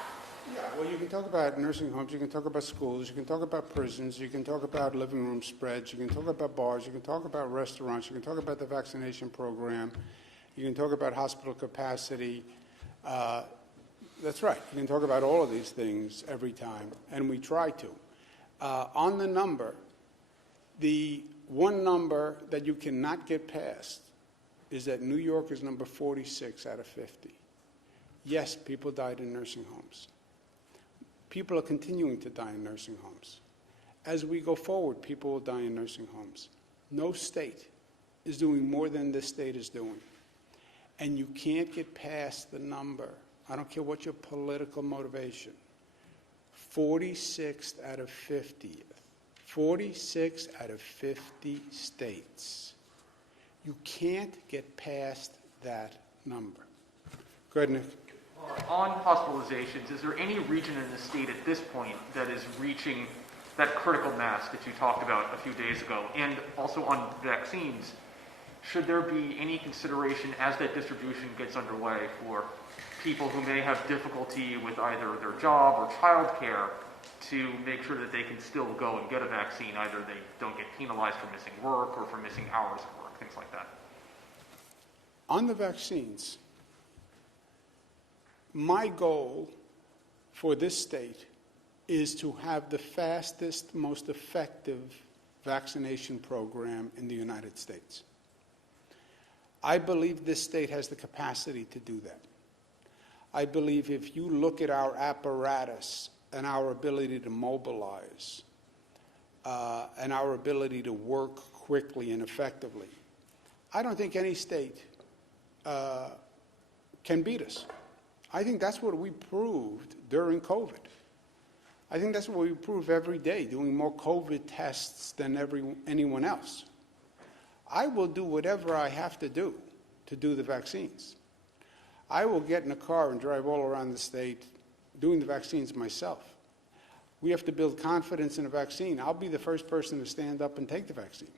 Yeah, well, you can talk about nursing homes, you can talk about schools, you can talk about prisons, you can talk about living room spreads, you can talk about bars, you can talk about restaurants, you can talk about the vaccination program, you can talk about hospital capacity. That's right, you can talk about all of these things every time, and we try to. On the number, the one number that you cannot get past is that New York is number 46 out of 50. Yes, people died in nursing homes. People are continuing to die in nursing homes. As we go forward, people will die in nursing homes. No state is doing more than this state is doing. And you can't get past the number. I don't care what your political motivation. 46th out of 50. 46 out of 50 states. You can't get past that number. Go ahead, Nick. On hospitalizations, is there any region in the state at this point that is reaching that critical mass that you talked about a few days ago? And also on vaccines, should there be any consideration as that distribution gets underway for people who may have difficulty with either their job or childcare to make sure that they can still go and get a vaccine, either they don't get penalized for missing work or for missing hours of work, things like that? On the vaccines, my goal for this state is to have the fastest, most effective vaccination program in the United States. I believe this state has the capacity to do that. I believe if you look at our apparatus and our ability to mobilize and our ability to work quickly and effectively, I don't think any state can beat us. I think that's what we proved during COVID. I think that's what we prove every day, doing more COVID tests than anyone else. I will do whatever I have to do the vaccines. I will get in a car and drive all around the state doing the vaccines myself. We have to build confidence in a vaccine. I'll be the first person to stand up and take the vaccine.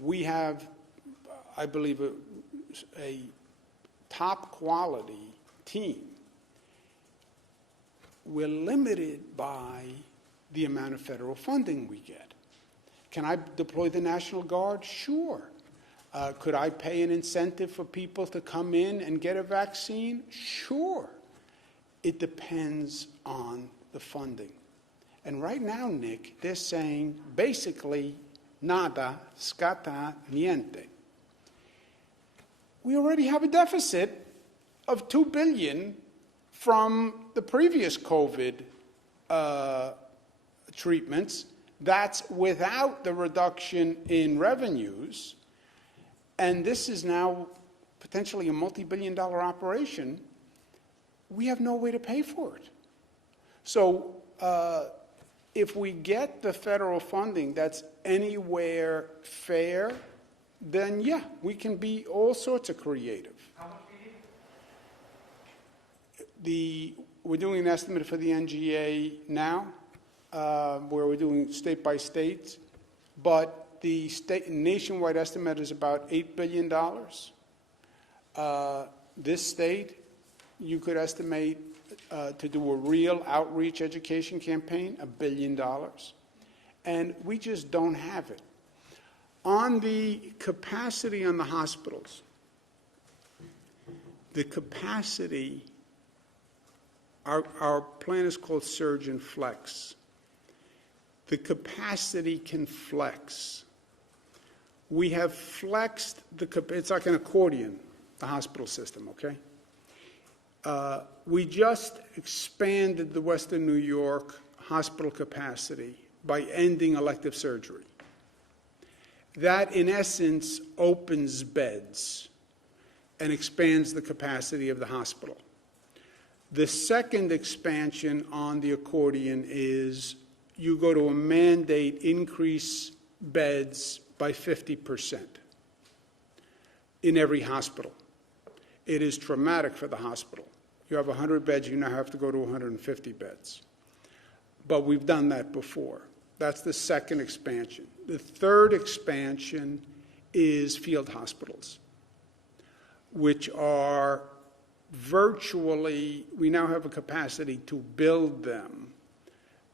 We have, I believe, a top quality team. We're limited by the amount of federal funding we get. Can I deploy the National Guard? Sure. Could I pay an incentive for people to come in and get a vaccine? Sure. It depends on the funding. And right now, Nick, they're saying basically nada, scatta, niente. We already have a deficit of $2 billion from the previous COVID treatments. That's without the reduction in revenues. And this is now potentially a multi-billion-dollar operation. We have no way to pay for it. So if we get the federal funding that's anywhere fair, then yeah, we can be all sorts of creative. How much do you need? We're doing an estimate for the NGA now, where we're doing state by state, but the nationwide estimate is about $8 billion. This state, you could estimate to do a real outreach education campaign, $1 billion. And we just don't have it. On the capacity on the hospitals, the capacity, our plan is called Surge and Flex. The capacity can flex. We have flexed it's like an accordion, the hospital system, okay? We just expanded the Western New York hospital capacity by ending elective surgery. That, in essence, opens beds and expands the capacity of the hospital. The second expansion on the accordion is you go to a mandate increase beds by 50% in every hospital. It is traumatic for the hospital. You have 100 beds, you now have to go to 150 beds. But we've done that before. That's the second expansion. The third expansion is field hospitals, which are virtually, we now have a capacity to build them.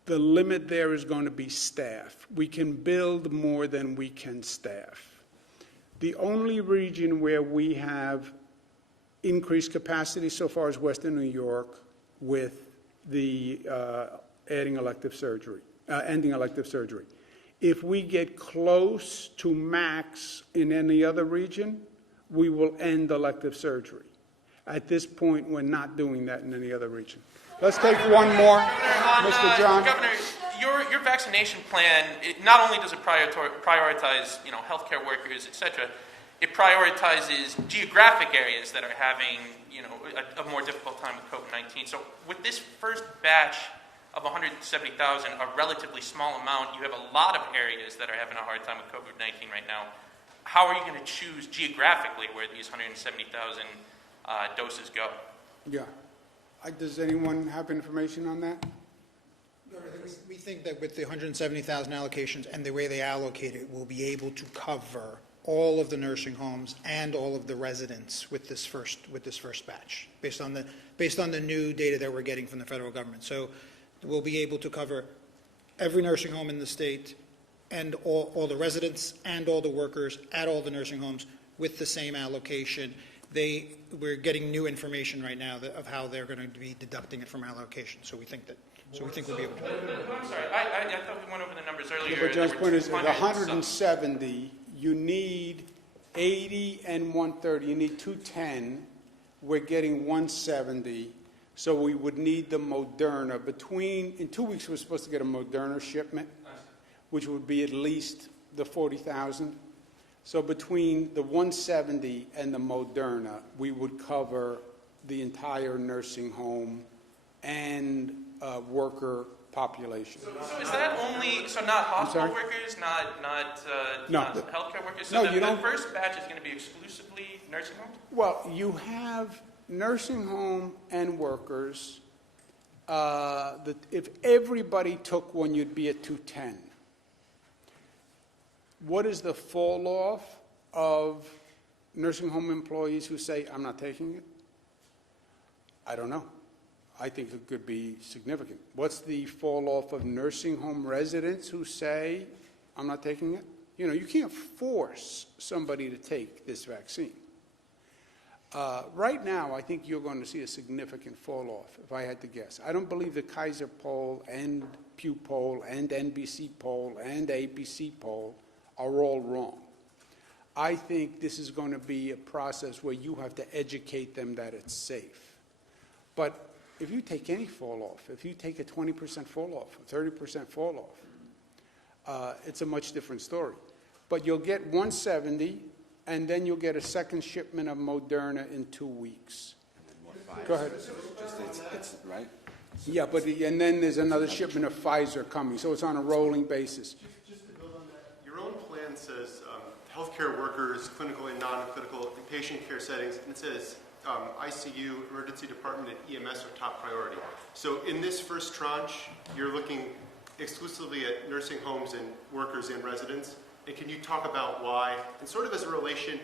The limit there is going to be staff. We can build more than we can staff. The only region where we have increased capacity so far is Western New York with the ending elective surgery. If we get close to max in any other region, we will end elective surgery. At this point, we're not doing that in any other region. Let's take one more, Mr. John. Governor, your vaccination plan, not only does it prioritize, healthcare workers, et cetera, it prioritizes geographic areas that are having, a more difficult time with COVID-19. So with this first batch of 170,000, a relatively small amount, you have a lot of areas that are having a hard time with COVID-19 right now. How are you going to choose geographically where these 170,000 doses go? Yeah. Does anyone have information on that? We think that with the 170,000 allocations and the way they allocate it, we'll be able to cover all of the nursing homes and all of the residents with this first batch, based on the new data that we're getting from the federal government. So we'll be able to cover every nursing home in the state and all the residents and all the workers at all the nursing homes with the same allocation. We're getting new information right now of how they're going to be deducting it from allocation. So we think we'll be able to. I'm sorry, I thought we went over the numbers earlier. Yeah, but John's point is the 170, you need 80 and 130. You need 210. We're getting 170. So we would need the Moderna. In 2 weeks, we're supposed to get a Moderna shipment, which would be at least the 40,000. So between the 170 and the Moderna, we would cover the entire nursing home and worker population. So is that only, not hospital workers, not healthcare workers? So the first batch is going to be exclusively nursing homes? Well, you have nursing home and workers that if everybody took one, you'd be at 210. What is the fall off of nursing home employees who say, I'm not taking it? I don't know. I think it could be significant. What's the fall off of nursing home residents who say, I'm not taking it? You know, you can't force somebody to take this vaccine. Right now, I think you're going to see a significant fall off, if I had to guess. I don't believe the Kaiser poll and Pew poll and NBC poll and ABC poll are all wrong. I think this is going to be a process where you have to educate them that it's safe. But if you take any fall off, if you take a 20% fall off, a 30% fall off, it's a much different story. But you'll get 170, and then you'll get a second shipment of Moderna in 2 weeks. Go ahead. It's right? Yeah, and then there's another shipment of Pfizer coming, so it's on a rolling basis. Just to build on that, your own plan says healthcare workers, clinical and non-clinical, and patient care settings, and it says ICU, emergency department, and EMS are top priority. So in this first tranche, you're looking exclusively at nursing homes and workers and residents. And can you talk about why? And sort of as a relation,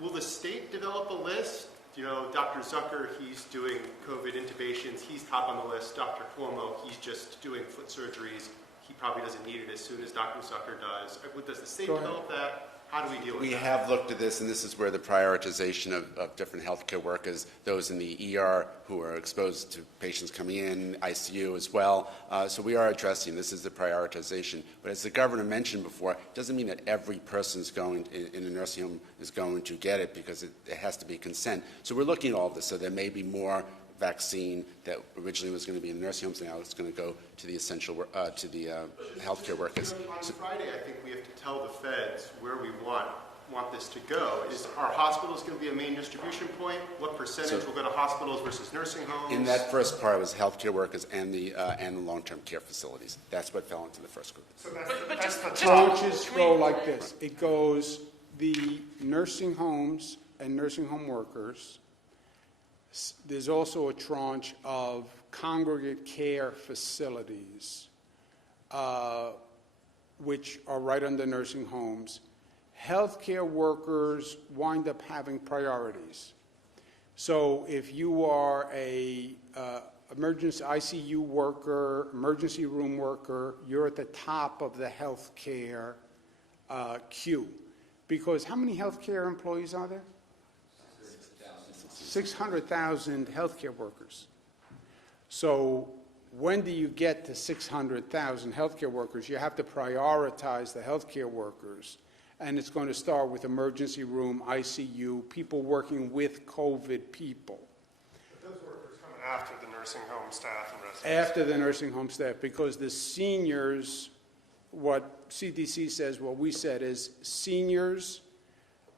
will the state develop a list? You know, Dr. Zucker, he's doing COVID intubations. He's top on the list. Dr. Cuomo, he's just doing foot surgeries. He probably doesn't need it as soon as Dr. Zucker does. Does the state develop that? How do we deal with that? We have looked at this, and this is where the prioritization of different healthcare workers, those in the ER who are exposed to patients coming in, ICU as well. So we are addressing this is the prioritization. But as the governor mentioned before, it doesn't mean that every person's going in a nursing home is going to get it because it has to be consent. So we're looking at all of this. So there may be more vaccine that originally was going to be in nursing homes, now it's going to go to the essential to the healthcare workers. On Friday, I think we have to tell the feds where we want this to go. Is our hospitals going to be a main distribution point? What percentage will go to hospitals versus nursing homes? In that first part was healthcare workers and the long-term care facilities. That's what fell into the first group. So that's the Tranches go like this. It goes the nursing homes and nursing home workers. There's also a tranche of congregate care facilities, which are right under nursing homes. Healthcare workers wind up having priorities. So if you are a emergency ICU worker, emergency room worker, you're at the top of the healthcare queue. Because how many healthcare employees are there? 600,000 healthcare workers. So when do you get to 600,000 healthcare workers? You have to prioritize the healthcare workers. And it's going to start with emergency room, ICU, people working with COVID people. But those workers coming after the nursing home staff and residents. After the nursing home staff, because the seniors, what CDC says, what we said is seniors,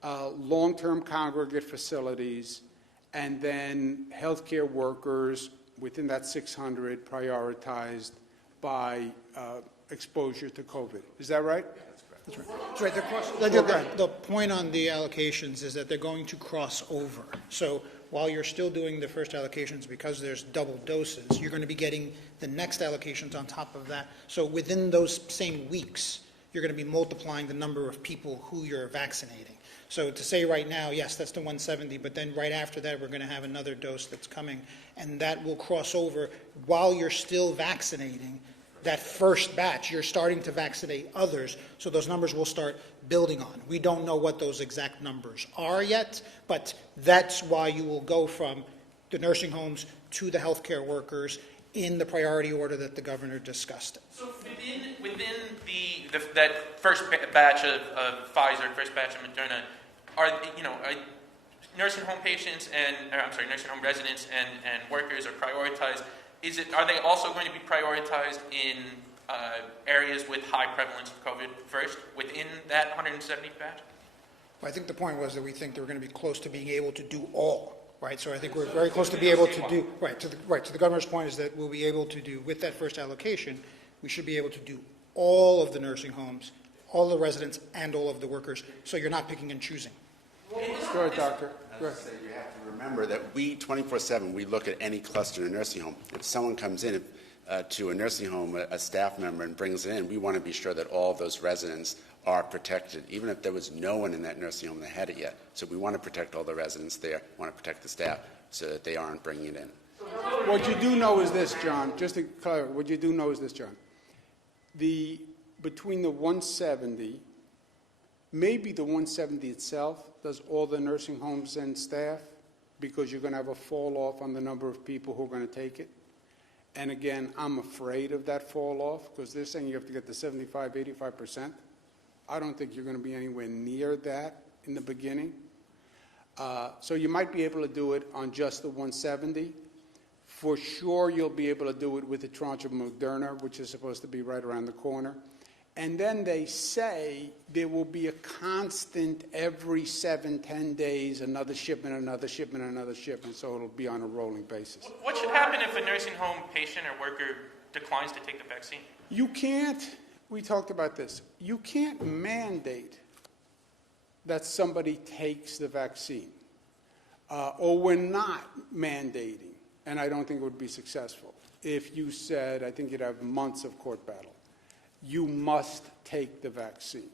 long-term congregate facilities, and then healthcare workers within that 600 prioritized by exposure to COVID. Is that right? That's right. The point on the allocations is that they're going to cross over. So while you're still doing the first allocations because there's double doses, you're going to be getting the next allocations on top of that. So within those same weeks, you're going to be multiplying the number of people who you're vaccinating. So to say right now, yes, that's the 170, but then right after that, we're going to have another dose that's coming, and that will cross over while you're still vaccinating that first batch. You're starting to vaccinate others, so those numbers will start building on. We don't know what those exact numbers are yet, but that's why you will go from the nursing homes to the healthcare workers in the priority order that the governor discussed. So within that first batch of Pfizer, first batch of Moderna, are nursing home patients nursing home residents and workers are prioritized? Are they also going to be prioritized in areas with high prevalence of COVID first within that 170 batch? Well, I think the point was that we think that we're going to be close to being able to do all. Right, so I think we're very close to be able to do, to the governor's point is that we'll be able to do, with that first allocation, we should be able to do all of the nursing homes, all the residents, and all of the workers, so you're not picking and choosing. Go ahead, doctor. just say you have to remember that we, 24/7, we look at any cluster in a nursing home. If someone comes in to a nursing home, a staff member, and brings it in, we want to be sure that all of those residents are protected, even if there was no one in that nursing home that had it yet. So we want to protect all the residents there, want to protect the staff so that they aren't bringing it in. What you do know is this, John, just to clarify, what you do know is this, John. Between the 170, maybe the 170 itself does all the nursing homes and staff, because you're going to have a fall off on the number of people who are going to take it. And again, I'm afraid of that fall off, because they're saying you have to get to 75, 85%. I don't think you're going to be anywhere near that in the beginning. So you might be able to do it on just the 170. For sure, you'll be able to do it with a tranche of Moderna, which is supposed to be right around the corner. And then they say there will be a constant every 7-10 days, another shipment, another shipment, another shipment. So it'll be on a rolling basis. What should happen if a nursing home patient or worker declines to take the vaccine? You can't, we talked about this, you can't mandate that somebody takes the vaccine. Or we're not mandating, and I don't think it would be successful. If you said, I think you'd have months of court battle. You must take the vaccine.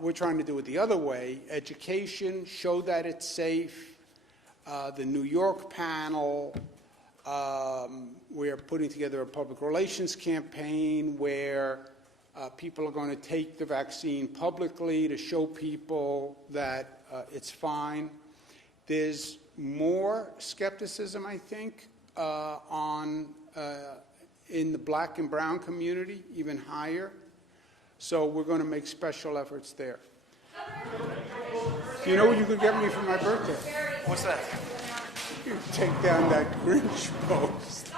We're trying to do it the other way. Education, show that it's safe. The New York panel, we're putting together a public relations campaign where people are going to take the vaccine publicly to show people that it's fine. There's more skepticism, I think, in the black and brown community, even higher. So we're going to make special efforts there. You know what you could get me for my birthday? What's that? You take down that Grinch post.